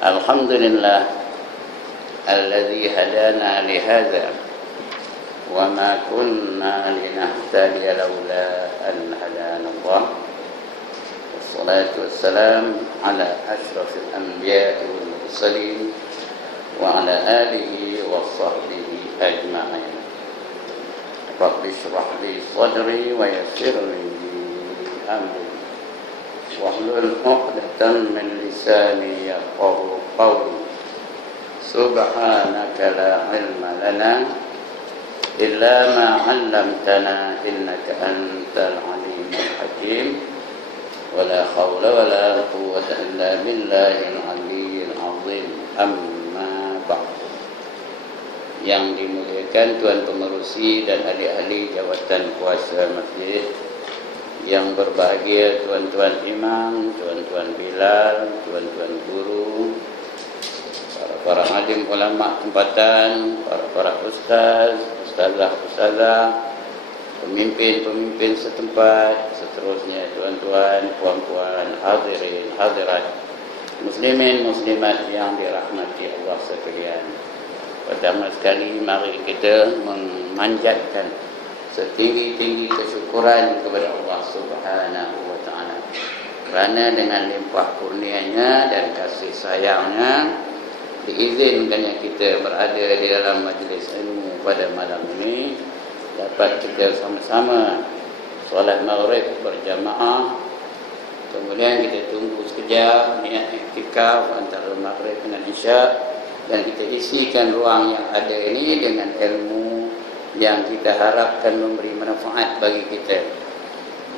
Alhamdulillah alladzi hadana li hadza wa ma kunna linahtadiya laula an hadana Allah. Wassalatu wassalam ala asyrafil anbiya'i wal mursalin wa ala alihi wa sahbihi ajma'in. Rabbi shrah li sadri wa yassir li amri wahlul 'uqdatam min lisani yafqahu qawli. Subhanaka la ilma lana illa ma 'allamtana innaka antal alimul hakim. Wala haula wala quwwata illa billahil aliyyil azim. Amma ba'd. Yang dimuliakan Tuan Pengerusi dan ahli-ahli jawatan kuasa masjid, yang berbahagia tuan-tuan imam, tuan-tuan bilal, tuan-tuan guru, para alim ulama tempatan, para ustaz, ustazah, pemimpin setempat, seterusnya tuan-tuan, puan-puan, hadirin, hadirat, muslimin, muslimat yang dirahmati Allah sekalian. Pertama sekali mari kita memanjatkan setinggi-tinggi kesyukuran kepada Allah Subhanahu wa taala, kerana dengan limpah kurnianya dan kasih sayangnya diizinkannya kita berada di dalam majlis ilmu pada malam ini, dapat kita sama-sama solat maghrib berjamaah. Kemudian kita tunggu sekejap niat iktikaf antara maghrib dengan isya, dan kita isikan ruang yang ada ini dengan ilmu yang kita harapkan memberi manfaat bagi kita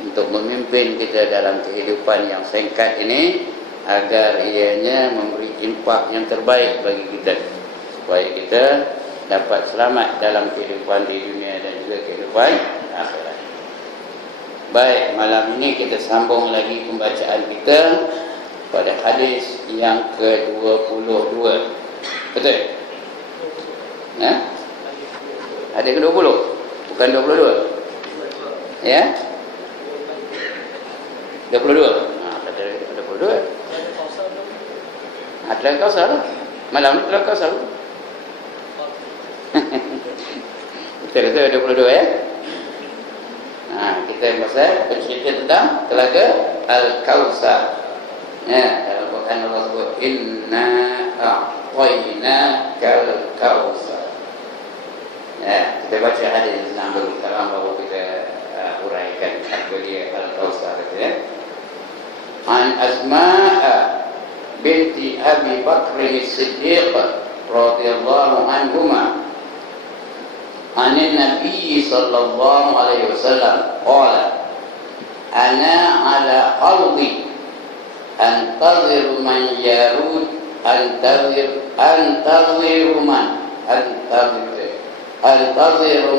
untuk memimpin kita dalam kehidupan yang singkat ini, agar ianya memberi impak yang terbaik bagi kita, supaya kita dapat selamat dalam kehidupan di dunia dan juga kehidupan akhirat. Baik, malam ini kita sambung lagi pembacaan kita pada hadis yang ke-22. Betul? Ya? Hadis ke-20, bukan 22. Ya? 22. Ada 22. Ada Kausar. Malam ni telah Kausar. Kita 22 ya. Kita pasal bercerita tentang telaga Al-Kausar. Ya, dalam Quran Allah sebut inna a'tainaka al-Kausar. Ya, kita baca hadis senang dulu, sekarang baru kita uraikan apa dia Al-Kausar itu ya. An Asma'a binti Abi Bakr as-Siddiq radhiyallahu anhuma an Nabi sallallahu alaihi wasallam qala ana ala ardi antazir man yarud antazir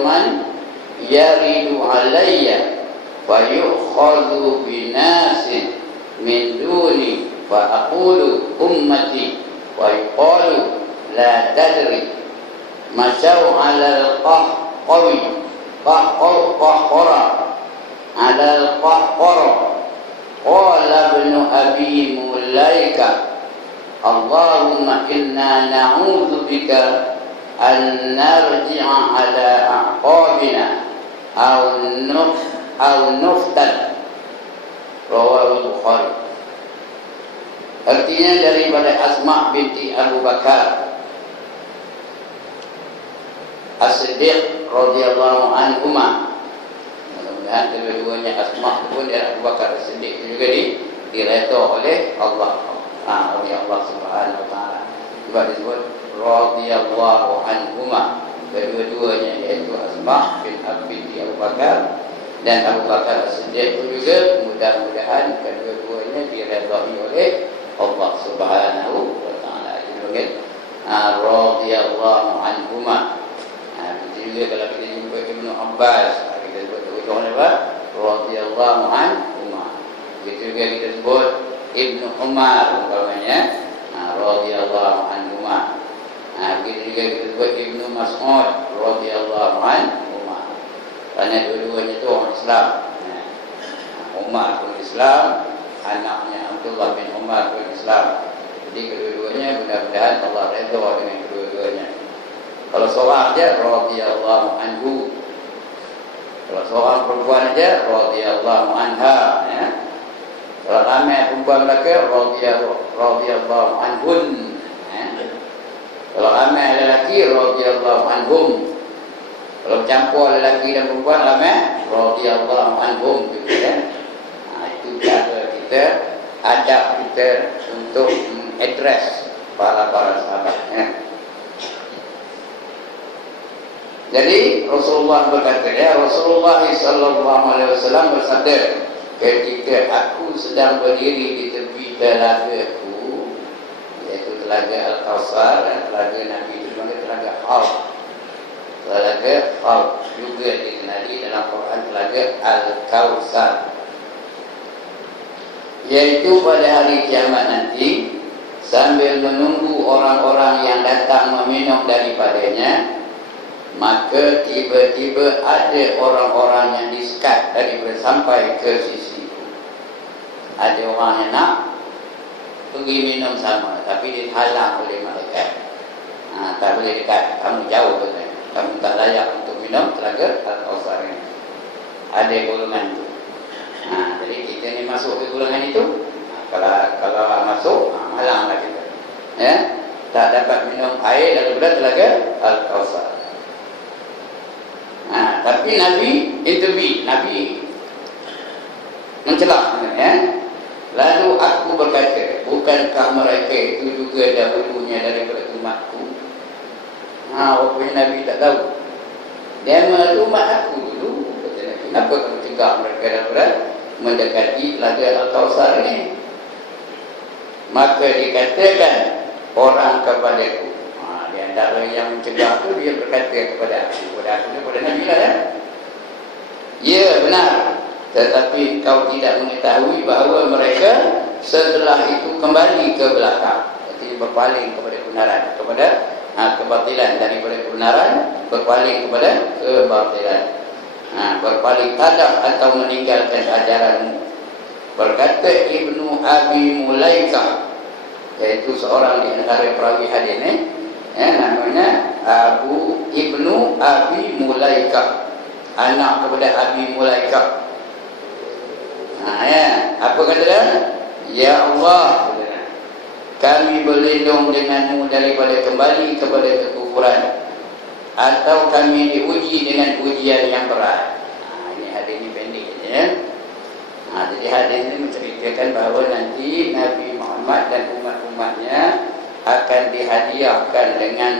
man yaridu alayya fa yukhadhu binasin min duni fa aqulu ummati wa yuqalu la tadri masyaw ala al-qahqara ala al-qahqara qala ibn abi mulaika Allahumma inna na'udzu bika an narji'a ala a'qabina aw nuftan. Rawahu Bukhari. Artinya daripada Asma binti Abu Bakar As-Siddiq radhiyallahu anhuma. Mudah-mudahan kedua-duanya Asma pun dan Abu Bakar As-Siddiq juga diredha oleh Allah, oleh Allah Subhanahu wa taala. Sebab disebut radhiyallahu anhuma, kedua-duanya iaitu Asma binti Abu Bakar dan Abu Bakar As-Siddiq pun juga mudah-mudahan kedua-duanya diredai oleh Allah Subhanahu wa taala. Jadi radhiyallahu anhuma. Juga kalau kita jumpa Ibnu Abbas, kita sebut ujungnya apa? Radhiyallahu anhuma. Begitu juga kita sebut Ibnu Umar umpamanya, radhiyallahu anhuma. Begitu juga kita sebut Ibnu Mas'ud radhiyallahu anhuma. Kerana dua-duanya itu orang Islam. Umar pun Islam, anaknya Abdullah bin Umar pun Islam. Jadi kedua-duanya mudah-mudahan Allah redha dengan kedua-duanya. Kalau seorang aja radhiyallahu anhu, kalau seorang perempuan aja radhiyallahu anha, ya. Kalau ramai perempuan lelaki radhiyallahu anhun, ya. Kalau ramai lelaki radhiyallahu anhum. Kalau campur lelaki dan perempuan ramai radhiyallahu anhum, gitu kan. Itu cara kita, adab kita untuk address para sahabat, ya. Jadi Rasulullah berkata, ya, Rasulullah sallallahu alaihi wasallam bersabda, ketika aku sedang berdiri di tepi telagaku, yaitu telaga Al-Kautsar, dan telaga Nabi itu dipanggil telaga Haud. Telaga Haud juga dikenali dalam Quran telaga Al-Kautsar, yaitu pada hari kiamat nanti, sambil menunggu orang-orang yang datang meminum daripadanya, maka tiba-tiba ada orang-orang yang disekat daripada sampai ke sisiku. Ada orang yang nak pergi minum sama, tapi dihalang oleh malaikat. Tak boleh dekat, kamu jauh katanya. Kamu tak layak untuk minum telaga Al-Kautsar ini. Ada golongan itu. Jadi kita ni masuk ke golongan itu. Kalau masuk, halanglah kita. Ya, tak dapat minum air daripada telaga Al-Kautsar. Tapi Nabi intervene, Nabi mencelah, ya. Lalu aku berkata, bukankah mereka itu juga dahulunya daripada umatku? Rupanya Nabi tak tahu. Dia umat aku dulu. Kata Nabi, kenapa kamu cegah mereka daripada mendekati telaga Al-Kautsar ini? Maka dikatakan orang kepadaku, di antara yang mencegah itu, dia berkata kepada Nabi lah, ya. Ya, benar. Tetapi kau tidak mengetahui bahawa mereka setelah itu kembali ke belakang. Jadi berpaling kepada kebenaran, kepada kebatilan, daripada kebenaran berpaling kepada kebatilan. Berpaling tadak atau meninggalkan ajaranmu. Berkata Ibnu Abi Mulaikah, yaitu seorang di antara perawi hadis ini, namanya Ibnu Abi Mulaikah, anak kepada Abi Mulaikah. Apa kata dia? Ya Allah, kami berlindung denganmu daripada kembali kepada kekufuran, atau kami diuji dengan ujian yang berat. Ini hadis ini pendek, ya. Jadi hadis ini menceritakan bahawa nanti Nabi Muhammad dan umat-umatnya akan dihadiahkan dengan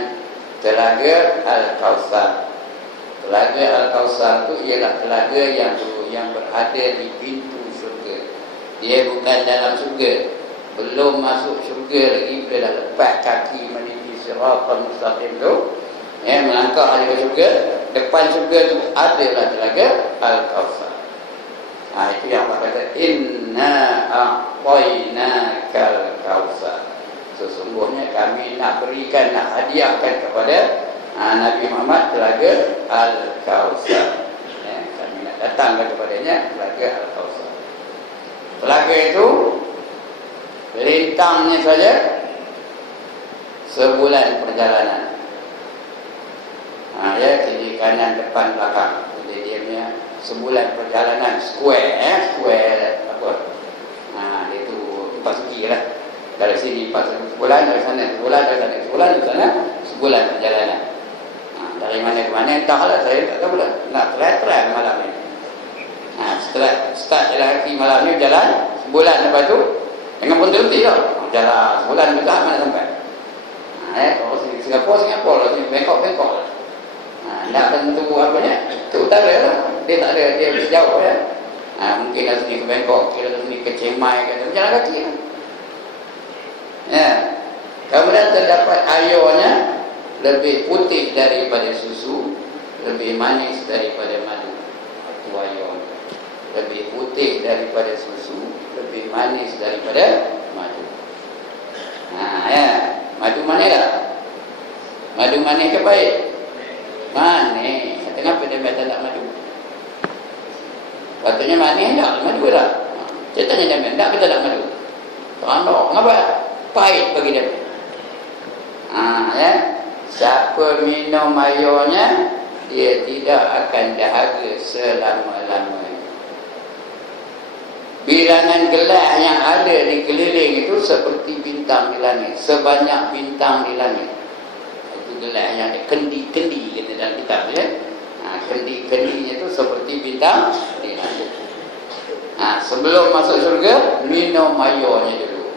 telaga Al-Kautsar. Telaga Al-Kautsar itu ialah telaga yang berada di pintu syurga. Dia bukan dalam syurga, belum masuk syurga lagi, dia dah lepas kaki meniti siratal mustaqim tu, melangkah ke syurga. Depan syurga tu adalah telaga Al-Kautsar. Itu yang Allah kata, inna a'tainakal kautsar. Sesungguhnya kami nak berikan, nak hadiahkan kepada Nabi Muhammad telaga Al-Kautsar. Kami nak datangkan kepadanya telaga Al-Kautsar. Telaga itu lintangnya saja sebulan perjalanan. Kiri kanan depan belakang. Jadi dia punya sebulan perjalanan square, square apa? Itu 4 segi lah. Dari sini 4 sebulan, dari sana sebulan, dari sana sebulan, dari sana sebulan perjalanan. Dari mana ke mana entahlah, saya tak tahu lah. Nak try malam ni. Setelah start jalan kaki malam ni, jalan sebulan, lepas tu jangan pun terhenti tau. Jalan sebulan juga mana sampai. Kalau sini Singapura, sini Bangkok. Nak tentu apanya, itu utara lah. Dia tak ada, dia bisa jauh, ya. Mungkin dari sini ke Bangkok, dari sini ke Chiang Mai, jalan kaki lah. Kemudian terdapat airnya lebih putih daripada susu, lebih manis daripada madu. Itu air lebih putih daripada susu, lebih manis daripada madu. Madu manis tak? Madu manis ke baik? Manis. Kenapa dia kata tak madu? Patutnya manis tak? Madu tak? Saya tanya dia, tak kita tak madu? Tak nak. Kenapa? Pahit bagi dia. Ya. Siapa minum airnya, dia tidak akan dahaga selama-lamanya. Bilangan gelas yang ada di keliling itu seperti bintang di langit, sebanyak bintang di langit. Itu gelas yang ada kendi-kendi kata dalam kitab ya. Kendi-kendinya itu seperti bintang di langit. Sebelum masuk surga, minum airnya dulu.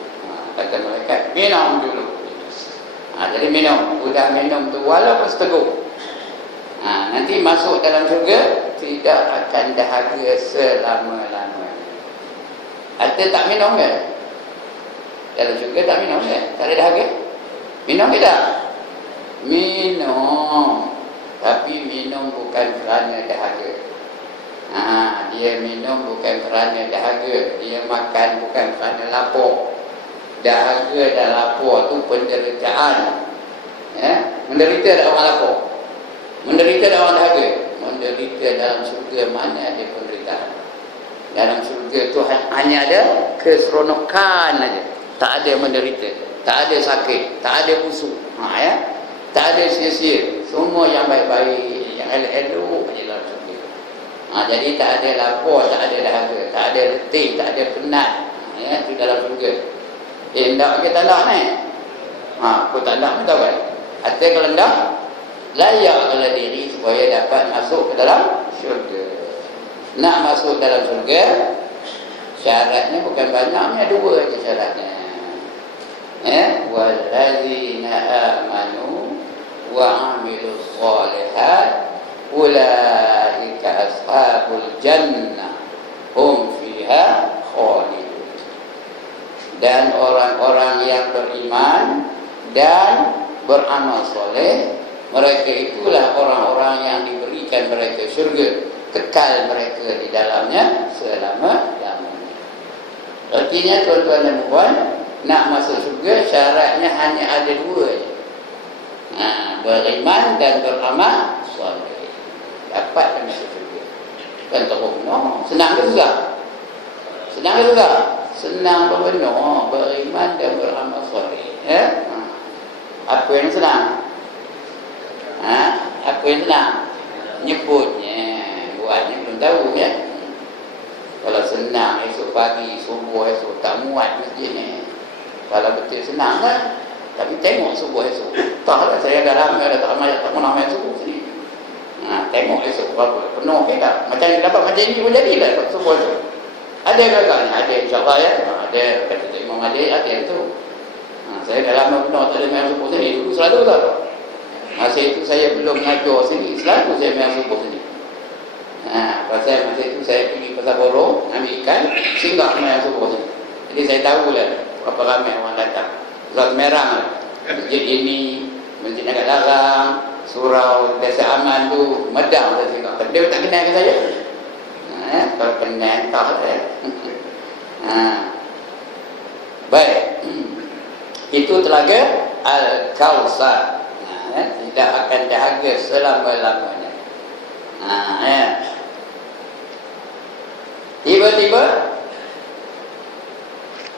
Kata mereka, minum dulu. Jadi minum, sudah minum tu walaupun seteguk. Nanti masuk dalam surga, tidak akan dahaga selama-lamanya. Ada tak minum ke? Dalam surga tak minum ke? Tak ada dahaga? Minum tidak? Minum. Tapi minum bukan kerana dahaga. Dia minum bukan kerana dahaga. Dia makan bukan kerana lapar. Dahaga dan lapar tu penderitaan. Menderita tak orang lapar? Menderita tak orang dahaga? Menderita dalam surga mana ada penderitaan? Dalam surga tu hanya ada keseronokan aja. Tak ada menderita, tak ada sakit, tak ada busuk. Tak ada sia-sia. Semua yang baik-baik, yang elok-elok aja dalam surga. Jadi tak ada lapar, tak ada dahaga, tak ada letih, tak ada penat. Itu dalam surga. Tak ke tak nak ni? Aku tak nak pun tahu kan? Artinya kalau tak, layaklah diri supaya dapat masuk ke dalam syurga. Nak masuk dalam syurga, syaratnya bukan banyaknya, dua je syaratnya. Wallazina amanu wa amilus solihat ulaika ashabul jannah hum fiha khalidun. Dan orang-orang yang beriman dan beramal soleh, mereka itulah orang-orang yang diberikan mereka syurga, kekal mereka di dalamnya selama-lamanya. Artinya tuan-tuan dan puan, nak masuk syurga syaratnya hanya ada dua je. Beriman dan beramal soleh, dapat masuk syurga. Kan tahu senang ke susah? Senang ke susah? Senang benar, beriman dan beramal soleh. Apa yang senang? Apa yang senang? Nyebutnya, buatnya belum tahu ya. Kalau senang esok pagi, subuh esok, tak muat masjid ni. Kalau betul senang kan? Tapi tengok subuh esok. Taklah saya dah lama dah tak pernah main subuh sini. Tengok esok berapa penuh ke tak? Macam ni dapat macam ni pun jadilah subuh esok. Ada ke tak? Ada, insyaAllah ya. Ada, kata Cik Imam Adik, ada yang tu. Saya dah lama penuh tak ada main subuh sini. Dulu selalu tak? Masa itu saya belum mengajar sini, selalu saya main subuh sini. Pasal masa itu saya pergi pasar borong, ambil ikan, singgah main subuh sini. Jadi saya tahulah berapa ramai orang datang. Zat Merang lah. Masjid ini, Masjid Naga Larang, Surau Desa Aman tu, Medang saya singgah. Tapi dia tak kenal ke saya. Kalau kenal, tak lah. Baik. Itu telaga Al-Kawthar. Tidak akan dahaga selama-lamanya. Tiba-tiba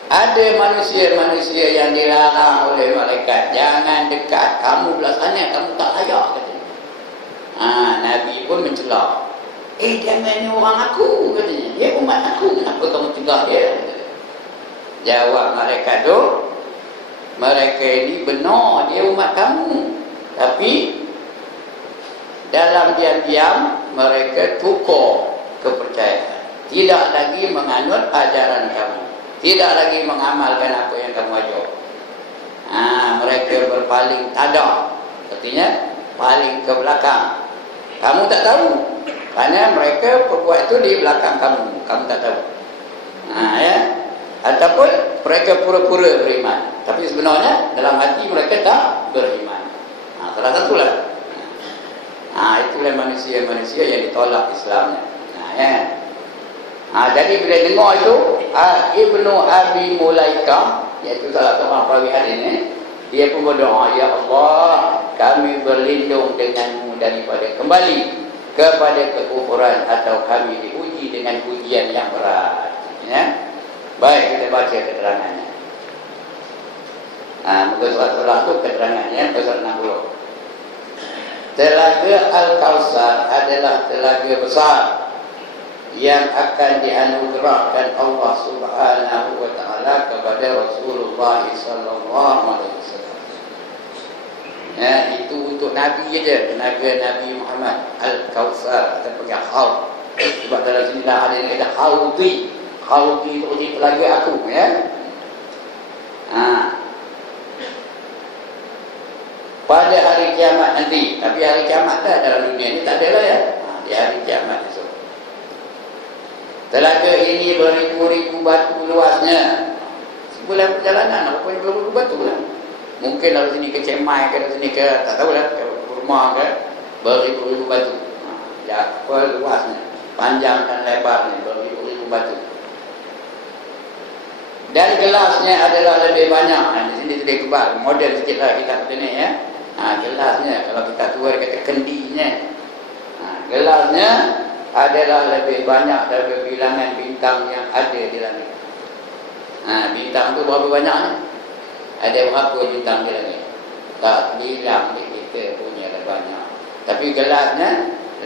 ada manusia-manusia yang dilarang oleh malaikat, jangan dekat, kamu belah sana, kamu tak layak katanya. Nabi pun mencela. Jangan ni orang aku katanya, dia umat aku, kenapa kamu cegah dia? Jawab malaikat tu, mereka ini benar dia umat kamu, tapi dalam diam-diam mereka tukar kepercayaan, tidak lagi menganut ajaran kamu, tidak lagi mengamalkan apa yang kamu ajar. Mereka berpaling tadak, artinya paling ke belakang. Kamu tak tahu, kerana mereka perbuat itu di belakang kamu, kamu tak tahu. Ataupun mereka pura-pura beriman, tapi sebenarnya dalam hati mereka tak beriman. Salah satulah. Itulah manusia-manusia yang ditolak Islamnya. Jadi bila dengar itu, Ibnu Abi Mulaikah, iaitu salah seorang perawi hadis ini, dia pun berdoa, ya Allah, kami berlindung denganmu daripada kembali kepada kekufuran atau kami diuji dengan ujian yang berat. Baik, kita baca keterangannya. Muka surat itu keterangannya surat 60. Telaga Al-Kausar adalah telaga besar yang akan dianugerahkan Allah Subhanahu wa taala kepada Rasulullah sallallahu alaihi wasallam. Itu untuk nabi aja, Nabi Muhammad. Al-Kausar atau panggil Haud. Sebab dalam sini dah ada yang kata Haudi. Haudi itu di telaga aku, ya. Pada hari kiamat nanti. Tapi hari kiamat dah dalam dunia ini tak ada lah, ya. Di hari kiamat esok. Telaga ini beribu-ribu batu luasnya. Sebulan perjalanan, apa yang beribu batu lah. Mungkin dari sini ke Cemai ke dari sini ke, tak tahulah, ke rumah ke, beribu-ribu batu. Apa luasnya, panjang dan lebarnya, beribu-ribu batu. Dan gelasnya adalah lebih banyak. Di sini lebih kebal, model sikit lah kita kata ni, ya. Gelasnya, kalau kita tua kata kendinya. Gelasnya adalah lebih banyak daripada bilangan bintang yang ada di langit. Bintang tu berapa banyaknya? Ada berapa bintang di langit? Tak bilang kita punya ada banyak. Tapi gelasnya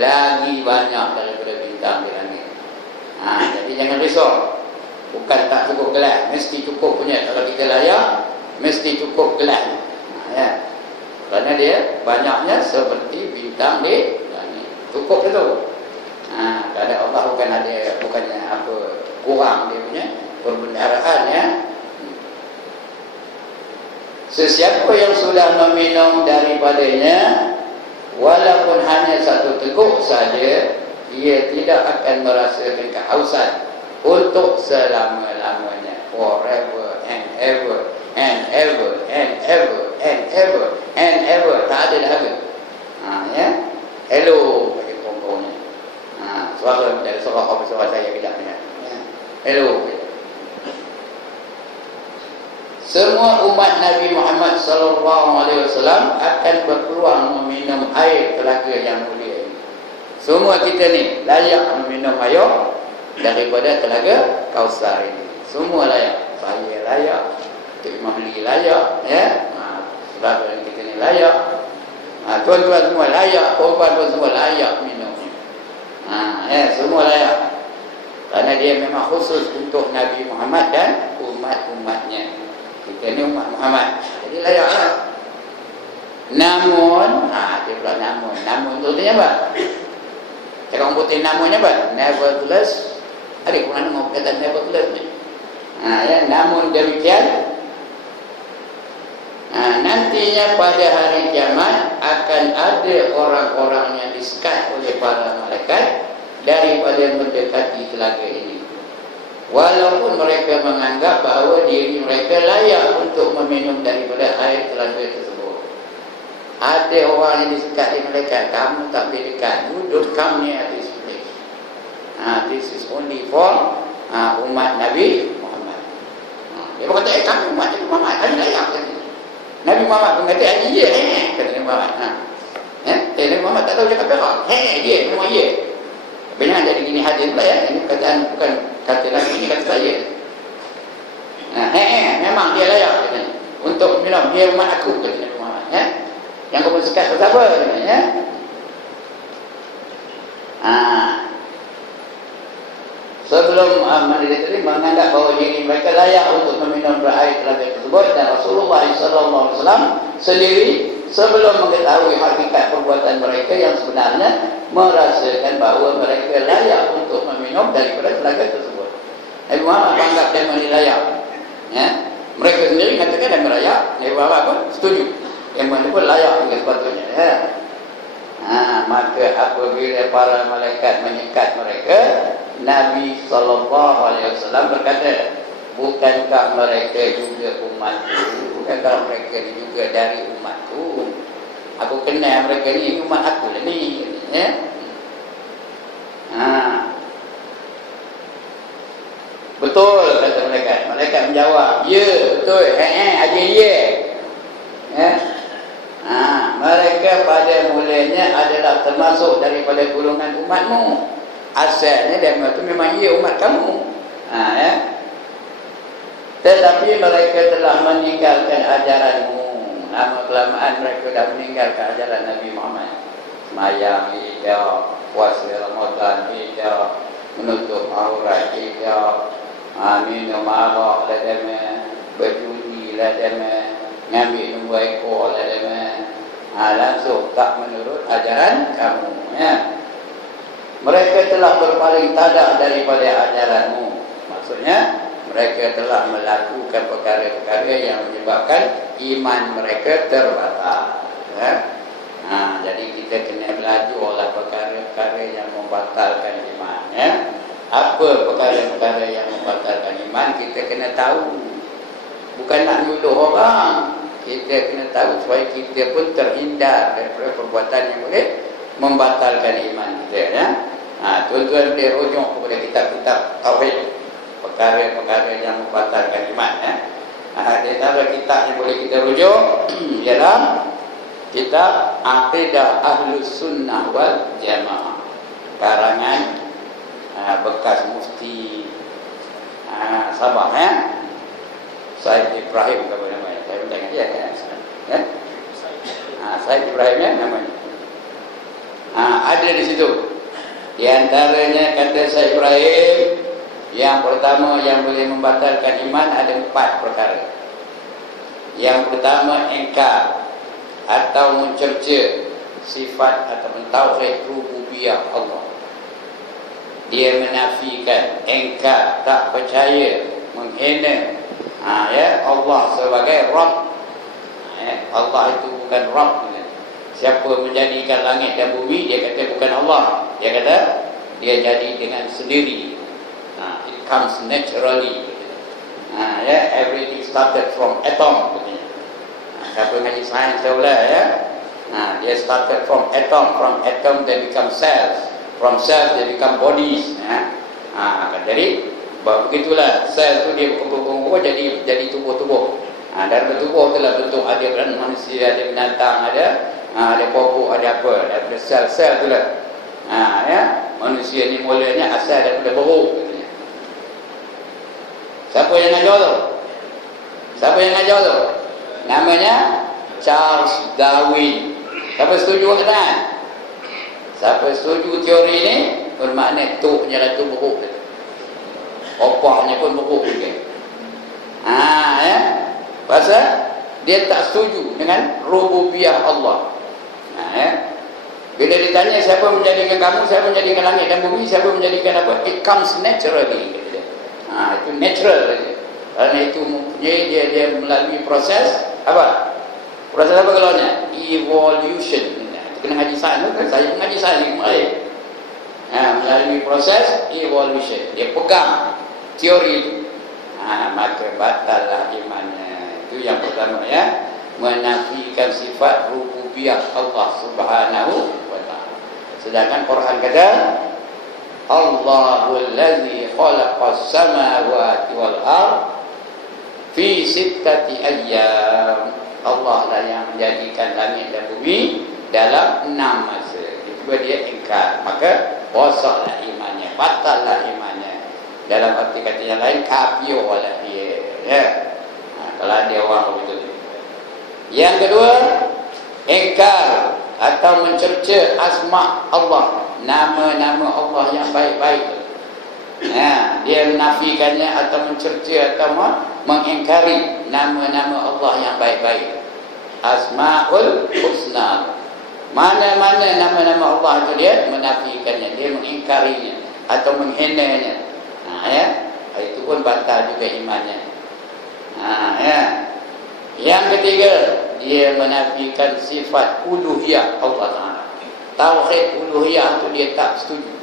lagi banyak daripada bintang di langit. Jadi jangan risau. Bukan tak cukup gelas, mesti cukup punya. Kalau kita layak, mesti cukup gelas. Ya. Kerana dia banyaknya seperti bintang di langit. Cukup itu. Kerana Allah bukannya apa kurang dia punya perbendaharaan, ya. Sesiapa yang sudah meminum daripadanya, walaupun hanya satu teguk saja, ia tidak akan merasakan kehausan untuk selama-lamanya, forever and ever and ever and ever and ever and ever, tak ada dahaga. Ya, hello bagi kawan-kawannya. Suara dari suara saya tidak benar. Hello. Semua umat Nabi Muhammad sallallahu alaihi wasallam akan berpeluang meminum air telaga yang mulia ini. Semua kita ni layak meminum air daripada telaga Kausar ini. Semua layak. Saya layak, Tok Mahli layak, ya. Saudara kita ni layak. Tuan-tuan semua layak, perempuan semua layak minum. Semua layak. Kerana dia memang khusus untuk Nabi Muhammad dan umat-umatnya. Kita ni umat Muhammad, jadi layaklah. Namun, dia pula namun. Namun tu artinya apa? Cakap orang putih namunnya apa? Nevertheless. Ada pernah dengar perkataan nevertheless ni? Ya, namun demikian, nantinya pada hari kiamat akan ada orang-orang yang disekat oleh para malaikat daripada mendekati telaga ini. Walaupun mereka menganggap bahawa diri mereka layak untuk meminum daripada air telaga tersebut. Ada orang yang disekat di malaikat, kamu tak boleh dekat, you don't come near this place. This is only for umat Nabi Muhammad. Dia berkata, kami umat Nabi Muhammad, ada layak. Nabi Muhammad pun kata, ya, kata Nabi Muhammad. Nabi Muhammad tak tahu cakap perak. Ya, memang ya. Tapi jangan jadi gini hadir pula, ya. Ini perkataan bukan kata lagi, ini kata saya. Memang dia layak, katanya, untuk minum. Dia umat aku, kata Nabi Muhammad, ya. Yang kamu sekat siapa, katanya, ya. Sebelum mereka tadi menganggap bahawa diri mereka layak untuk meminum air telaga tersebut, dan Rasulullah SAW sendiri sebelum mengetahui hakikat perbuatan mereka yang sebenarnya, merasakan bahawa mereka layak untuk meminum daripada telaga tersebut. Nabi Muhammad anggap dia layak, ya. Mereka sendiri katakan dia layak. Nabi Muhammad pun setuju, yang mana pun layak dengan sepatutnya, ya. Maka apabila para malaikat menyekat mereka, Nabi SAW berkata, bukankah mereka juga umatku? Bukankah mereka juga dari umatku? Aku kenal mereka ni umat aku lah ni, ya. Betul, kata malaikat. Malaikat menjawab, ya, betul. Ada ya. Mereka pada mulanya adalah termasuk daripada golongan umatmu. Asalnya dia itu memang ia umat kamu. Tetapi mereka telah meninggalkan ajaranmu. Lama kelamaan mereka dah meninggalkan ajaran Nabi Muhammad. Semayang tidak, puasa Ramadan tidak, menutup aurat tidak, minum arak lah dama, berjudi lah dama, ngambil nombor ekor lah dama. Langsung tak menurut ajaran kamu, ya. Mereka telah berpaling tadak daripada ajaranmu. Maksudnya mereka telah melakukan perkara-perkara yang menyebabkan iman mereka terbatal, ya? Jadi kita kena belajar oleh perkara-perkara yang membatalkan iman, ya? Apa perkara-perkara yang membatalkan iman kita kena tahu. Bukan nak nyuluh orang, kita kena tahu supaya kita pun terhindar daripada perbuatan yang boleh membatalkan iman kita, ya? Tuan-tuan boleh rujuk kepada kitab-kitab tauhid, perkara-perkara yang membatalkan iman, ya. Di antara kitab yang boleh kita rujuk ialah kitab Aqidah Ahlus Sunnah wal Jamaah, karangan bekas mufti Sabah, ya, Said Ibrahim apa namanya? Saya tanya dia, ya. Said Ibrahim, ya, namanya. Ada di situ. Di antaranya kata Said Ibrahim, yang pertama yang boleh membatalkan iman ada 4 perkara. Yang pertama, engkar atau mencerca sifat atau mentauhid rububiyah Allah. Dia menafikan, engkar, tak percaya, menghina Allah sebagai Rabb. Allah itu bukan Rabb. Siapa menjadikan langit dan bumi, dia kata bukan Allah. Dia kata dia jadi dengan sendiri. It comes naturally. Everything started from atom. Siapa ngaji sains tahu lah, ya. Dia started from atom they become cells, from cells they become bodies. Jadi begitulah sel tu dia berkumpul-kumpul jadi tubuh-tubuh. Dan bertubuh itulah bentuk ada manusia, ada binatang, ada pokok, ada apa, daripada sel-sel itulah. Manusia ni mulanya asal daripada beruk. Siapa yang ngajar tu? Siapa yang ngajar tu? Namanya Charles Darwin. Siapa setuju kata? Siapa setuju teori ni? Bermakna tuknya lah tu beruk. Opahnya pun beruk juga. Pasal dia tak setuju dengan rububiyah Allah. Bila ditanya siapa menjadikan kamu, siapa menjadikan langit dan bumi, siapa menjadikan apa? It comes naturally. Itu natural saja. Kerana itu mempunyai dia melalui proses apa? Proses apa keluarnya? Evolution. Kena ngaji sains kan? Saya mengaji sains kemarin. Melalui proses evolution. Dia pegang teori itu. Maka batallah imannya. Itu yang pertama, ya. Menafikan sifat rububiyah Allah Subhanahu wa ta'ala. Sedangkan Quran kata Allahul ladzi khalaqas samawati wal ardh fi sittati ayyam. Allah lah yang menjadikan langit dan bumi dalam 6 masa. Itu dia ingkar. Maka rosaklah imannya, batallah imannya. Dalam arti kata yang lain, kafirlah dia, ya. Kalau ada orang begitu. Yang kedua, ingkar atau mencerca asma Allah, nama-nama Allah yang baik-baik. Dia menafikannya atau mencerca atau mengingkari nama-nama Allah yang baik-baik. Asmaul husna. Mana-mana nama-nama Allah itu dia menafikannya, dia mengingkarinya atau menghinanya. Itu pun batal juga imannya. Yang ketiga, dia menafikan sifat uluhiyah Allah Ta'ala. Tauhid uluhiyah itu dia tak setuju.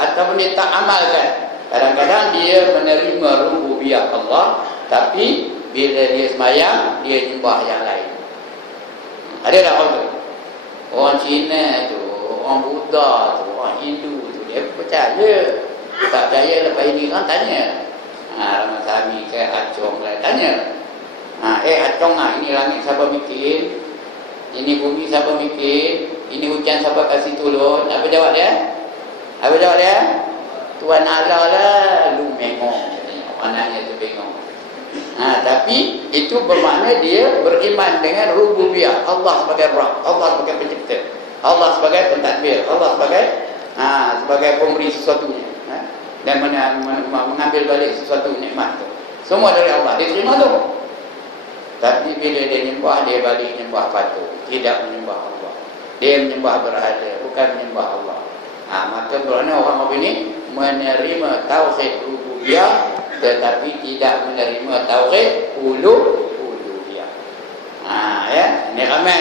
Ataupun dia tak amalkan. Kadang-kadang dia menerima rububiyah Allah, tapi bila dia sembahyang, dia nyembah yang lain. Ada tak orang tu? Orang Cina tu, orang Buddha tu, orang Hindu tu, dia percaya. Tak percaya lepas ini kan tanya. Ramasami ke Acong lah tanya. Acong ini langit siapa bikin? Ini bumi siapa bikin? Ini hujan siapa kasih turun? Apa jawab dia? Apa jawab dia? Tuan Allah lah. Lu mengong katanya. Anaknya tu bingung. Tapi itu bermakna dia beriman dengan rububiyah. Allah sebagai Rabb, Allah sebagai pencipta, Allah sebagai pentadbir, Allah sebagai pemberi sesuatunya, dan mengambil balik sesuatu nikmat tu. Semua dari Allah, dia terima tu. Tapi bila dia nyembah, dia balik nyembah patung, tidak menyembah Allah. Dia menyembah berhala, bukan menyembah Allah. Maka bermakna orang ini menerima tauhid rububiyah tetapi tidak menerima tauhid uluhiyah. Ini ramai.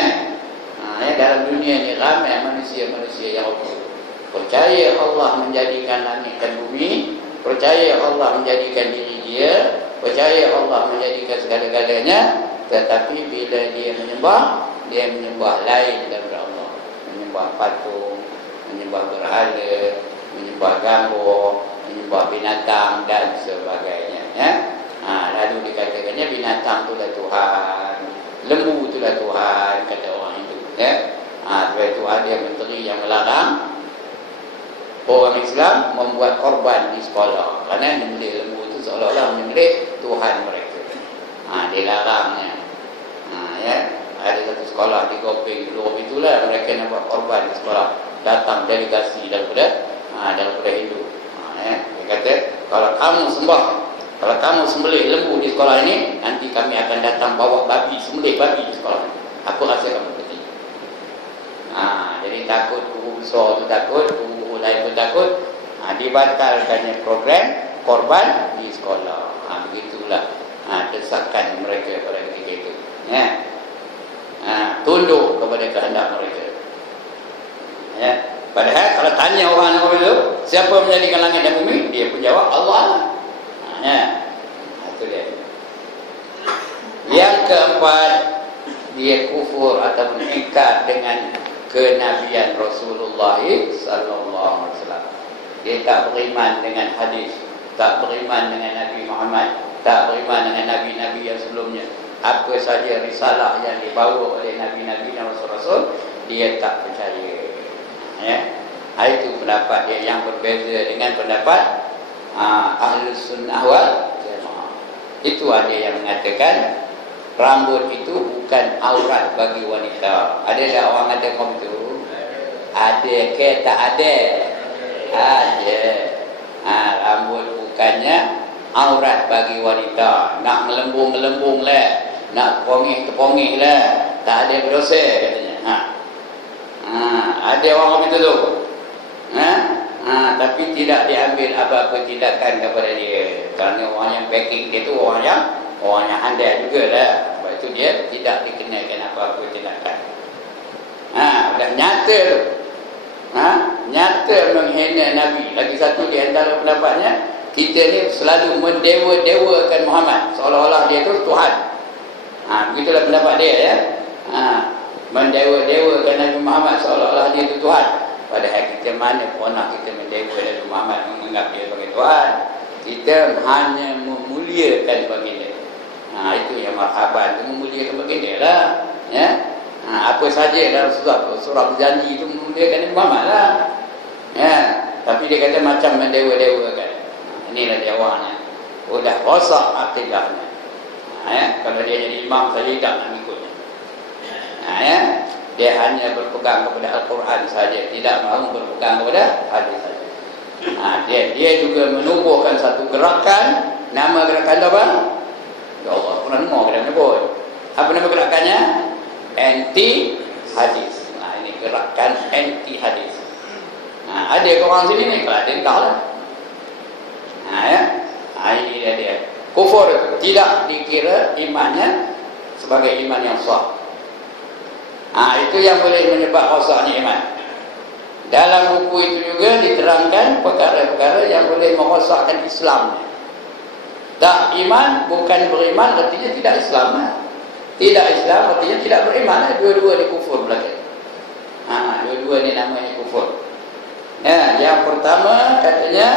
Dalam dunia ni ramai manusia-manusia yang percaya Allah menjadikan langit dan bumi, percaya Allah menjadikan diri dia, percaya Allah menjadikan segala-galanya, tetapi bila dia menyembah lain daripada Allah, menyembah patung, menyembah berhala, menyembah gambar, menyembah binatang dan sebagainya. Lalu dikatakannya binatang itulah Tuhan, lembu itulah Tuhan, kata orang itu. Sebab itu ada menteri yang melarang orang Islam membuat korban di sekolah, kerana menyembelih lembu itu seolah-olah menyembelih Tuhan mereka. Dilarangnya. Ada satu sekolah di Gopeng dulu, itulah mereka nak buat korban di sekolah. Datang delegasi daripada Hindu. Dia kata, kalau kamu sembelih lembu di sekolah ini, nanti kami akan datang bawa babi, sembelih babi di sekolah ini. Aku rasa kamu berhenti. Jadi takut guru besar tu takut, guru lain pun takut. Dibatalkannya program korban di sekolah. Begitulah desakan mereka pada ketika itu. Tunduk kepada kehendak mereka. Padahal kalau tanya orang itu, siapa menjadikan langit dan bumi? Dia pun jawab Allah. Itu dia. Yang keempat, dia kufur atau mengingkar dengan kenabian Rasulullah sallallahu alaihi wasallam. Dia tak beriman dengan hadis, tak beriman dengan Nabi Muhammad, tak beriman dengan nabi-nabi yang sebelumnya. Apa saja risalah yang dibawa oleh nabi-nabi dan rasul-rasul, dia tak percaya. Itu pendapat dia yang berbeza dengan pendapat Ahlus Sunnah wal Jamaah. Itu ada yang mengatakan rambut itu bukan aurat bagi wanita. Ada tak orang ada kom tu? Ada ke tak ada? Ada. Rambut bukannya aurat bagi wanita. Nak melembung-melembung lah, nak terpongih lah, tak ada berdosa katanya. Ada orang kom itu tu. Tapi tidak diambil apa-apa tindakan kepada dia, kerana orang yang backing dia tu orang yang handal jugalah. Sebab itu dia tidak dikenakan apa-apa tindakan. Dah nyata tu. Nyata menghina Nabi. Lagi satu di antara pendapatnya, kita ni selalu mendewa-dewakan Muhammad seolah-olah dia tu Tuhan. Begitulah pendapat dia, ya. Mendewa-dewakan Nabi Muhammad seolah-olah dia tu Tuhan. Padahal kita mana pernah kita mendewa Nabi Muhammad, menganggap dia sebagai Tuhan. Kita hanya memuliakan baginda. Itu yang marhaban, itu memuliakan baginda lah. Apa saja dalam surah berjanji itu memuliakan Nabi Muhammad lah. Tapi dia kata macam mendewa-dewakan. Inilah jawabnya. Udah rosak akidahnya. Kalau dia jadi imam saja tak nak ikutnya. Dia hanya berpegang kepada Al-Quran saja, tidak mahu berpegang kepada hadis saja. Dia juga menubuhkan satu gerakan. Nama gerakan apa? Ya Allah, pernah dengar kita menyebut. Apa nama gerakannya? Anti hadis. Ini gerakan anti hadis. Ada orang sini ni, kalau ada entah lah. Ini dia. Kufur tidak dikira imannya sebagai iman yang sah. Itu yang boleh menyebab rosaknya iman. Dalam buku itu juga diterangkan perkara-perkara yang boleh merosakkan Islam. Tak iman bukan beriman, artinya tidak Islam. Tidak Islam artinya tidak beriman. Dua-dua ni kufur belakang. Dua-dua ni namanya kufur. Yang pertama katanya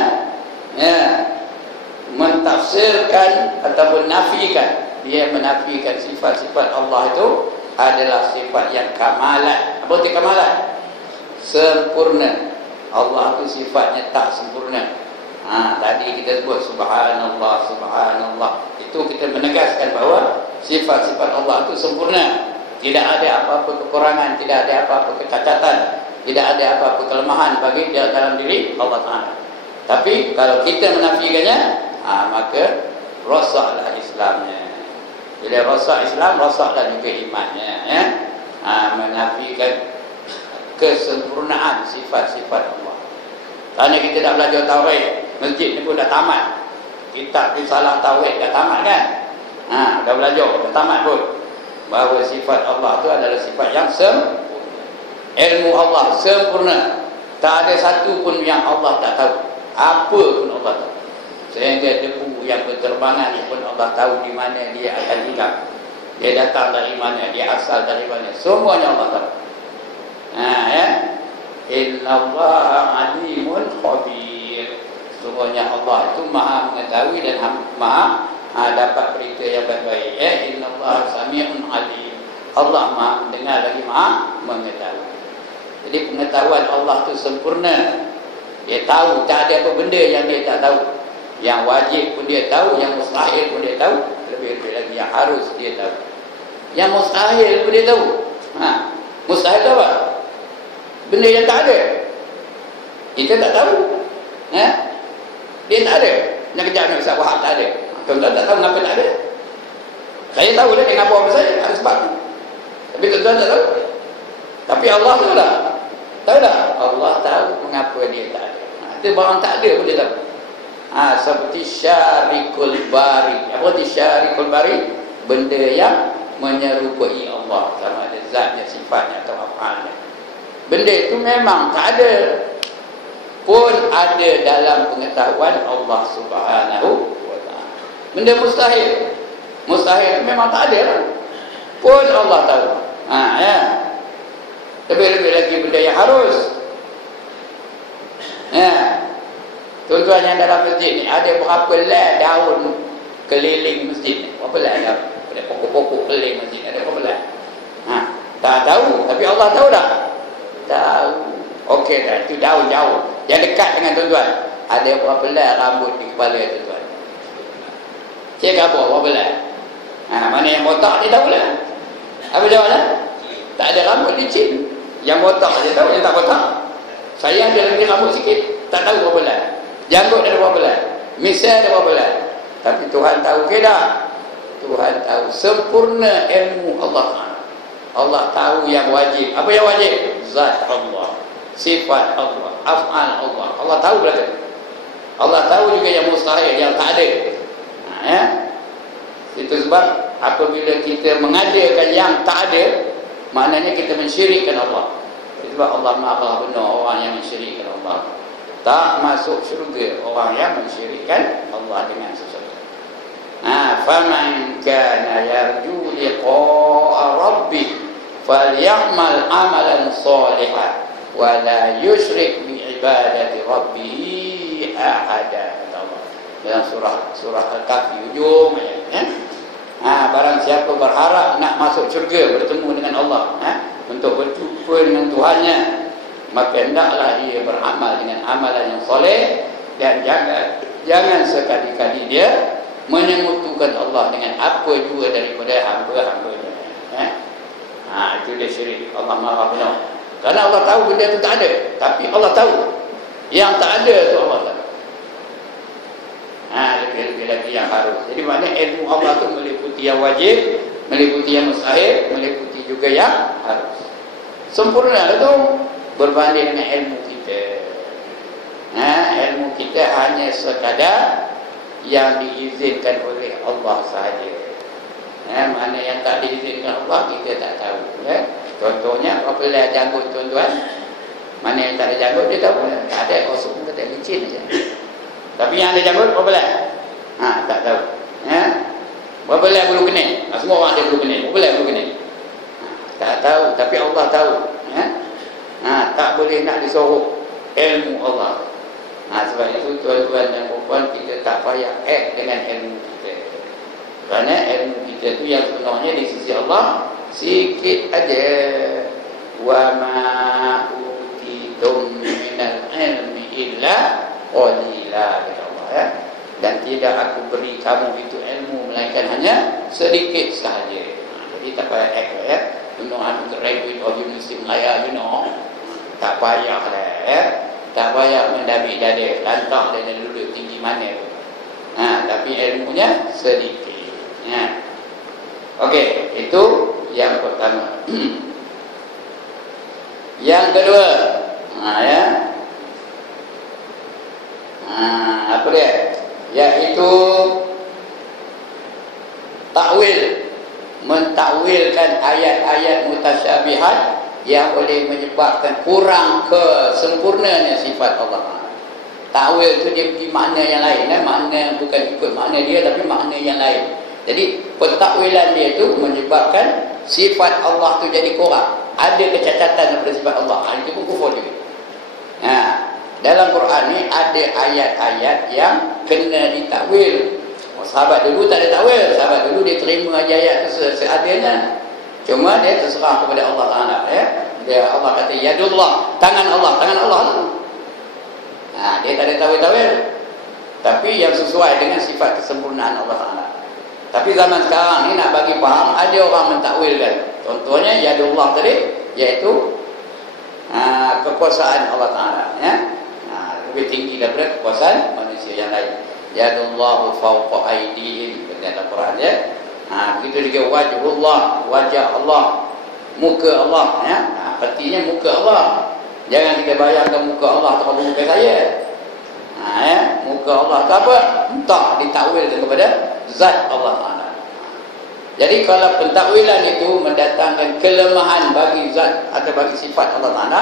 mentafsirkan ataupun nafikan. Dia menafikan sifat-sifat Allah itu adalah sifat yang kamalan. Apa itu kamalan? Sempurna. Allah itu sifatnya tak sempurna. Tadi kita sebut subhanallah, subhanallah. Itu kita menegaskan bahawa sifat-sifat Allah itu sempurna. Tidak ada apa-apa kekurangan, tidak ada apa-apa kecacatan, tidak ada apa-apa kelemahan bagi dia dalam diri Allah Ta'ala. Tapi kalau kita menafikannya, maka rosaklah Islamnya. Bila rosak Islam, rosaklah juga imannya, ya. Menafikan kesempurnaan sifat-sifat Allah. Kerana kita dah belajar tauhid, masjid ni pun dah tamat. Kitab risalah tauhid dah tamat kan? Dah belajar, dah tamat pun. Bahawa sifat Allah tu adalah sifat yang sempurna. Ilmu Allah sempurna. Tak ada satu pun yang Allah tak tahu. Apa pun Allah tahu. Sehingga debu yang berterbangan pun Allah tahu di mana dia akan hilang. Dia datang dari mana, dia asal dari mana. Semuanya Allah tahu. Ya. Innallaha alimun khabir. Sungguhnya Allah itu maha mengetahui dan maha dapat berita yang baik-baik. Innallaha sami'un alim. Allah maha mendengar lagi maha mengetahui. Jadi pengetahuan Allah itu sempurna. Dia tahu, tak ada apa benda yang dia tak tahu. Yang wajib pun dia tahu, yang mustahil pun dia tahu. Lebih-lebih lagi yang harus dia tahu. Yang mustahil pun dia tahu. Mustahil itu apa? Benda yang tak ada. Kita tak tahu. Dia tak ada. Nak kejap nak Ustaz Wahab tak ada. Tuan-tuan tak tahu kenapa tak ada. Saya tahu lah kenapa apa saya. Ada sebab. Tapi tuan-tuan tak tahu. Tapi Allah tahu lah. Tahu tak? Allah tahu mengapa dia tak ada. Itu barang tak ada pun dia tahu. Seperti syarikul bari. Apa itu syarikul bari? Benda yang menyerupai Allah. Sama ada zatnya, sifatnya atau af'alnya. Benda itu memang tak ada. Pun ada dalam pengetahuan Allah Subhanahu wa ta'ala. Benda mustahil. Mustahil memang tak ada lah. Pun Allah tahu. Ya. Lebih-lebih lagi benda yang harus. Ya. Tuan-tuan yang dalam masjid ni, ada berapa leh daun keliling masjid ni? Berapa leh daun? Pokok-pokok keliling masjid ni, ada berapa leh? Tak tahu. Tapi Allah tahu tak? Tahu. Okey dah, itu daun jauh. Yang dekat dengan tuan-tuan, ada berapa leh rambut di kepala tuan-tuan? Cik berapa leh? Mana yang botak dia tahu lah. Apa jawapan? Tak ada rambut licin. Yang botak dia tahu, yang tak botak. Saya ada lagi rambut sikit, tak tahu berapa leh. Janggut ada berapa leh. Misal ada berapa leh. Tapi Tuhan tahu ke tak? Tuhan tahu sempurna ilmu Allah. Allah tahu yang wajib. Apa yang wajib? Zat Allah, sifat Allah, af'al Allah. Allah tahu berapa? Allah tahu juga yang mustahil, yang tak ada. Ya. Itu sebab apabila kita mengadakan yang tak ada, maknanya kita mensyirikkan Allah. Sebab Allah maha benar orang yang mensyirikkan Allah. Tak masuk syurga orang yang mensyirikkan Allah dengan sesuatu. Faman kana yarju liqa'a rabbih falyamal amalan shalihan wa la yusyrik bi ibadati rabbih ahada. Dalam surah Al-Kahfi ujung ayat. Barang siapa berharap nak masuk syurga, bertemu dengan Allah, untuk berjumpa dengan Tuhannya, maka hendaklah dia beramal dengan amalan yang soleh, dan jangan sekali-kali dia menyekutukan Allah dengan apa jua daripada hamba-hambanya. Itu dia syirik. Allah maha benar. Kerana Allah tahu benda itu tak ada, tapi Allah tahu yang tak ada itu Allah tahu. Lebih-lebih lagi yang harus. Jadi maknanya ilmu Allah itu meliputi yang wajib, meliputi yang mustahil, meliputi juga yang harus. Sempurna itu berbanding dengan ilmu kita. Ilmu kita hanya sekadar yang diizinkan oleh Allah sahaja. Mana yang tak diizinkan Allah kita tak tahu. Contohnya apabila janggut tuan-tuan, mana yang tak ada janggut dia tahu. Tak ada kosong, tak ada licin saja. Tapi yang ada janggut berapa belah? Tak tahu. Berapa belah bulu kening? Semua orang ada bulu kening. Berapa belah bulu kening? Tak tahu, tapi Allah tahu. Tak boleh nak disuruh ilmu Allah. Sebab itu tuan-tuan dan puan-puan, kita tak payah dengan ilmu kita. Kerana ilmu kita tu yang sebenarnya di sisi Allah sikit aja. Wa ma utitum minal ilmi illa qalila. dan tidak aku beri kamu itu ilmu melainkan hanya sedikit sahaja. Jadi tak payah ya. You know, I'm a graduate of University Malaya, you know. Tak payah lah tak payah mendabik dada lantang dan duduk tinggi mana. Tapi ilmunya sedikit. Okey, itu yang pertama. Yang kedua, apa dia? Yaitu takwil, mentakwilkan ayat-ayat mutasyabihat yang boleh menyebabkan kurang kesempurnanya sifat Allah. Takwil tu dia pergi makna yang lain, makna bukan ikut makna dia tapi makna yang lain. Jadi pentakwilan dia tu menyebabkan sifat Allah tu jadi kurang, ada kecacatan daripada sifat Allah. Itu pun kufur juga. Dalam Quran ni ada ayat-ayat yang kena ditakwil. Sahabat dulu tak ada takwil. Sahabat dulu dia terima ayat-ayat tu seadanya. Cuma dia terserah kepada Allah Taala, Dia Allah kata yadullah, tangan Allah tu. Dia tak ada takwil-takwil. Tapi yang sesuai dengan sifat kesempurnaan Allah Taala. Tapi zaman sekarang ni nak bagi faham, ada orang mentakwilkan. Contohnya yadullah tadi, iaitu kekuasaan Allah Taala, lebih tinggi daripada kekuasaan manusia yang lain. Yadullahu fawqa aydihim, dalam Quran ya. Begitu juga wajhullah, wajah Allah, muka Allah, artinya muka Allah. Jangan kita bayangkan muka Allah atau muka saya. Muka Allah tu apa? Tak ditakwilkan kepada zat Allah Taala. Jadi kalau pentakwilan itu mendatangkan kelemahan bagi zat atau bagi sifat Allah Taala,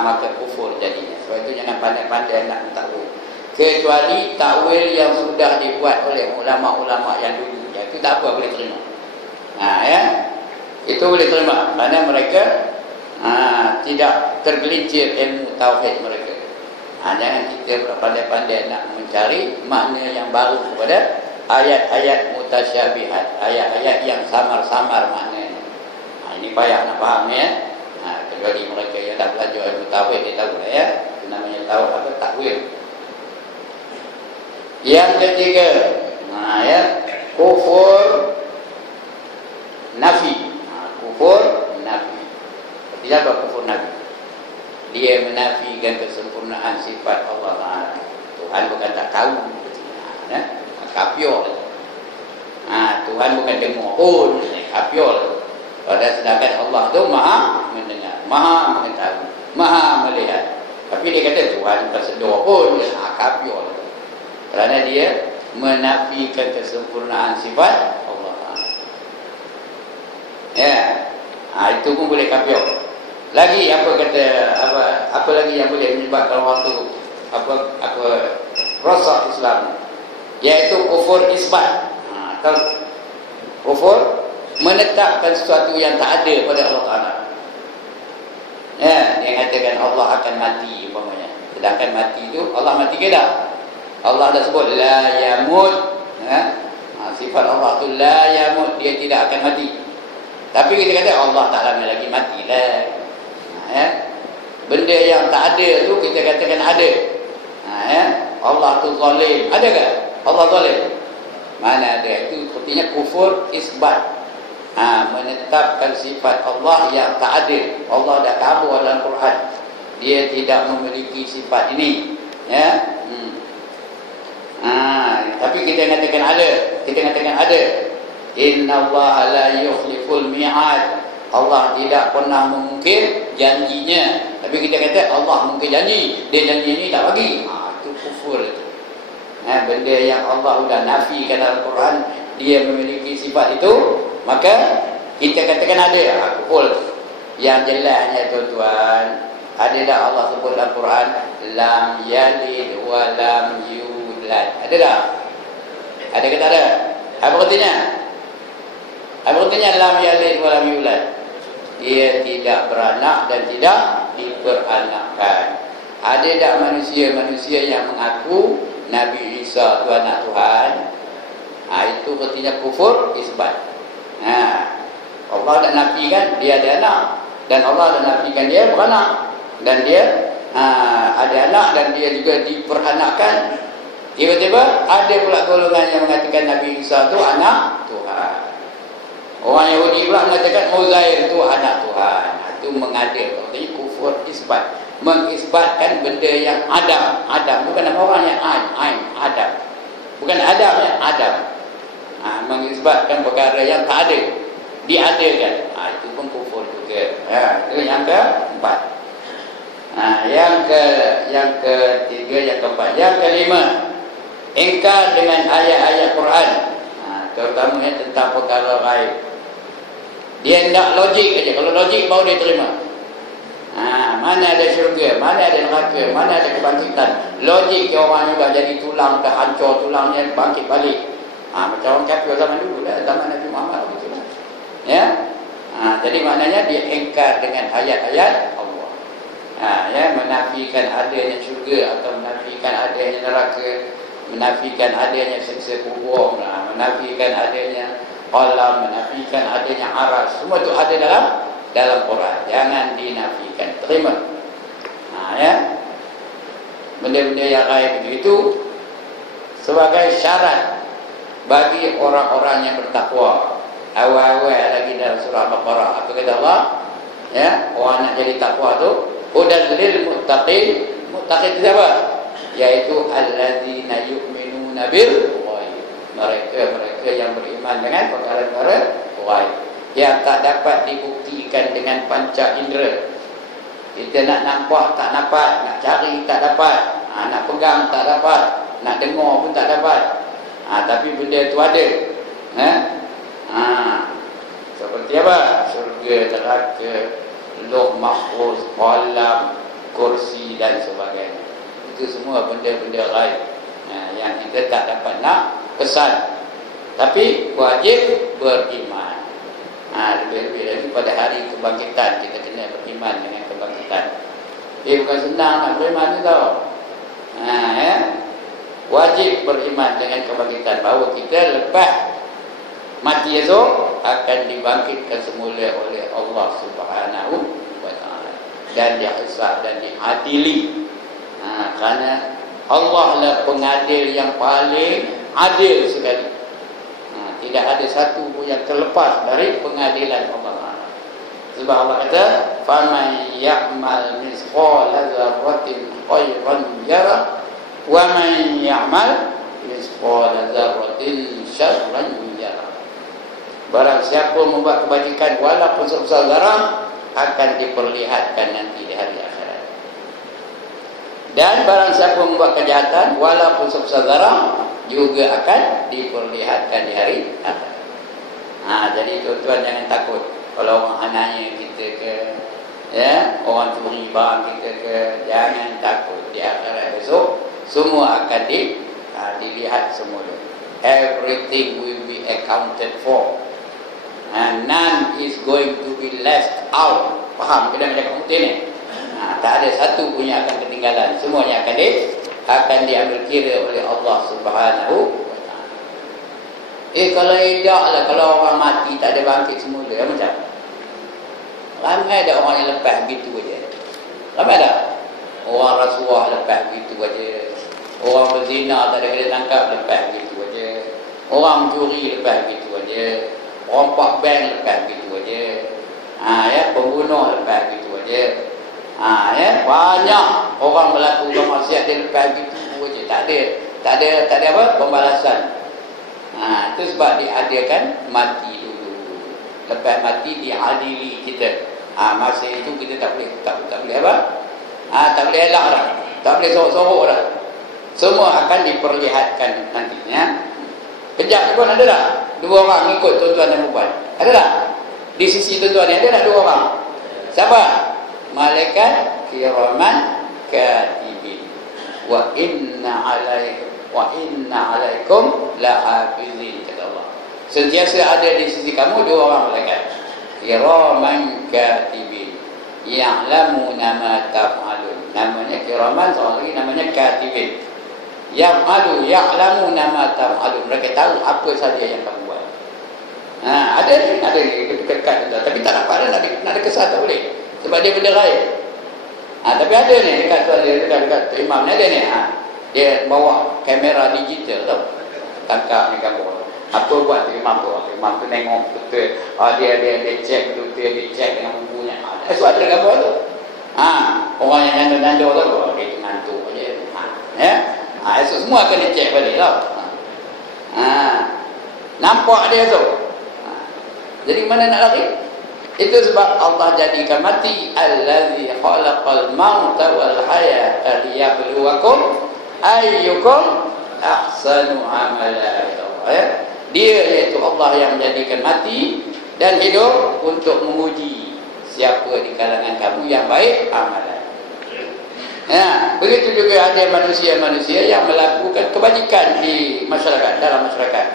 maka kufur jadinya. Sebab itu jangan pandai-pandai nak mentakwil. Kecuali takwil yang sudah dibuat oleh ulama-ulama yang dulu, itu tak apa, boleh terima. Itu boleh terima kerana mereka tidak tergelincir ilmu tauhid mereka. Jangan kita berpandai-pandai nak mencari makna yang baru kepada ayat-ayat mutasyabihat, ayat-ayat yang samar-samar maknanya. Ini payah nak faham ya. Kecuali mereka yang dah belajar ilmu tauhid, dia tahu lah ya. Itu namanya tahu apa takwil. Yang ketiga, kufur nafi. Kufur nafi. Tidak apa kufur nafi? Dia menafikan kesempurnaan sifat Allah Taala. Tuhan bukan tak tahu, kapiol. Tuhan bukan dengar pun, kapiol. Sedangkan Allah tu maha mendengar, maha mengetahui, maha melihat. Tapi dia kata Tuhan bukan sedar pun, kapiol. Kerana dia menafikan kesempurnaan sifat Allah Taala. Itu pun boleh kapiol. Lagi apa kata apa lagi yang boleh menyebabkan orang tu rosak Islam, iaitu kufur isbat. Kufur menetapkan sesuatu yang tak ada pada Allah Taala. Dia katakan Allah akan mati umpamanya. Sedangkan mati itu Allah mati ke tak? Allah dah sebut la yamut. Sifat Allah tu la yamut, dia tidak akan mati. Tapi kita kata Allah tak lama lagi matilah. Benda yang tak ada tu kita katakan ada. Allah tu zalim. Ada ke Allah zalim? Mana ada? Itu artinya kufur isbat. Menetapkan sifat Allah yang tak ada. Allah dah kabur dalam Quran, dia tidak memiliki sifat ini. Tapi kita katakan ada. Kita katakan ada. Innallaha la yukhliful mi'ad. Allah tidak pernah mengungkir janjinya. Tapi kita kata Allah mungkir janji, dia janji ini tak bagi. Itu kufur. Benda yang Allah sudah nafikan dalam Quran, dia memiliki sifat itu, maka kita katakan ada. Kufur. Yang jelasnya tuan-tuan, ada tak Allah sebut dalam Quran lam yalid wa lam yulad? Ada tak? Ada ke tak ada? Apa artinya? Apa artinya lam yalid wa lam yulad? Dia tidak beranak dan tidak diperanakkan. Ada tak manusia-manusia yang mengaku Nabi Isa itu anak Tuhan? Itu artinya kufur isbat. Allah dah nafikan dia ada anak, dan Allah dah nafikan dia beranak, dan dia ada anak dan dia juga diperanakkan. Tiba-tiba ada pula golongan yang mengatakan Nabi Isa itu anak Tuhan. Orang Yahudi pula mengatakan Uzair itu anak Tuhan. Itu mengadil. Artinya kufur isbat. Mengisbatkan benda yang Adam. Adam bukan nama orang yang Adam. Bukan Adam ya, Adam. Mengisbatkan perkara yang tak ada, diadakan. Itu pun kufur juga. Itu yang keempat. Yang ketiga, yang keempat. Yang kelima, ingkar dengan ayat-ayat Quran, terutamanya tentang perkara gaib. Dia nak logik aja. Kalau logik baru dia terima. Mana ada syurga, mana ada neraka, mana ada kebangkitan. Logik ke orang yang dah jadi tulang, dah hancur tulangnya, bangkit balik. Macam orang kafir zaman dulu dah, zaman Nabi Muhammad begitu lah. Ya. Jadi maknanya dia ingkar dengan ayat-ayat Allah. Menafikan adanya syurga atau menafikan adanya neraka, menafikan adanya siksa kubur, menafikan adanya qalam, menafikan adanya aras. Semua itu ada dalam Quran. Jangan dinafikan, terima. Benda-benda yang gaib itu sebagai syarat bagi orang-orang yang bertakwa. Awal-awal lagi dalam surah Al-Baqarah, apa kata Allah? Orang nak jadi takwa tu hudan lil muttaqin. Muttaqin itu apa? Yaitu allazina yu'minuna bil ghaib. Mereka yang beriman dengan perkara-perkara ghaib yang tak dapat dibuktikan dengan panca indera. Kita nak nampak tak dapat, nak cari tak dapat, nak pegang tak dapat, nak dengar pun tak dapat. Tapi benda itu ada. Seperti apa? Syurga, neraka, lauh mahfuz, qalam, kursi dan sebagainya. Itu semua benda-benda ghaib yang kita tak dapat nak kesan. Tapi wajib beriman. Lebih-lebih lagi pada hari kebangkitan, kita kena beriman dengan kebangkitan. Bukan senang nak beriman tu tau. Wajib beriman dengan kebangkitan, bahawa kita lepas mati esok akan dibangkitkan semula oleh Allah Subhanahu wa ta'ala, dan dihisab dan diadili. Kerana Allah lah pengadil yang paling adil sekali. Tidak ada satu pun yang terlepas dari pengadilan Allah. Sebab Allah kata, "Faman ya'mal mithqala dzarratin khairan yarah, wa man ya'mal mithqala dzarratin syarran yarah." Barang siapa membuat kebajikan walaupun sebesar zarah, akan diperlihatkan nanti di hari akhirat. Dan barang siapa membuat kejahatan walaupun sebesar zarah, juga akan diperlihatkan di hari akhirat. Jadi tuan-tuan jangan takut kalau orang anaknya kita ke, orang curi barang kita ke, jangan takut. Di akhirat esok semua akan dilihat semula. Everything will be accounted for, and none is going to be left out. Faham kita macam komputer ni? Tak ada satu pun yang akan ketinggalan. Semuanya akan diambil kira oleh Allah Subhanahu wa ta'ala. Kalau tidak lah, kalau orang mati tak ada bangkit semula, macam ramai ada orang yang lepas begitu aja. Ramai ada orang rasuah lepas begitu aja. Orang berzina tak ada kena tangkap lepas begitu aja. Orang curi lepas begitu aja. Orang pak bank lepas begitu aja. Pembunuh lepas begitu aja. Banyak orang melakukan maksiat dia lepas gitu aja, tak ada apa pembalasan. Itu sebab diadakan mati dulu. Lepas mati diadili kita. Masa itu kita tak boleh apa? Tak boleh elak dah. Tak boleh sorok-sorok dah. Semua akan diperlihatkan nantinya. Kejap pun ada tak? Dua orang ikut tuan-tuan dan puan. Ada tak? Di sisi tuan-tuan ni ada tak dua orang? Siapa? Malaikat kiraman katibin. Wa inna alaikum lahafizin, kata Allah. Sentiasa ada di sisi kamu dua orang malaikat. Kiraman katibin ya'lamuna ma taf'alun. Namanya kiraman, seorang lagi namanya katibin. Ya'lamuna ma taf'alun. Mereka tahu apa saja yang kamu buat. Ada dekat, tapi tak dapat nak ada kesan, tak boleh. Sebab dia benda gaib. Tapi ada ni dekat tuan dia, dekat imam ni ada ni. Dia bawa kamera digital tu. Tangkap ni gambar. Apa buat imam tu nengok betul. Dia cek betul, dia cek dengan bukunya. Suatu gambar tu. Orang yang nyandu tu, dia ngantuk je. Esok semua akan dicek balik tau. Nampak dia tu. Jadi mana nak lari? Itu sebab Allah jadikan mati, allazi khalaqal mauta wal hayata liyabluwakum ayyukum ahsanu amala. Dia iaitu Allah yang menjadikan mati dan hidup untuk menguji siapa di kalangan kamu yang baik amalan. Begitu juga ada manusia-manusia yang melakukan kebajikan di masyarakat, dalam masyarakat.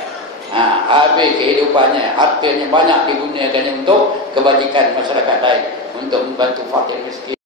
Habis kehidupannya, hartanya banyak digunakannya untuk kebajikan masyarakat lain, untuk membantu fakir miskin.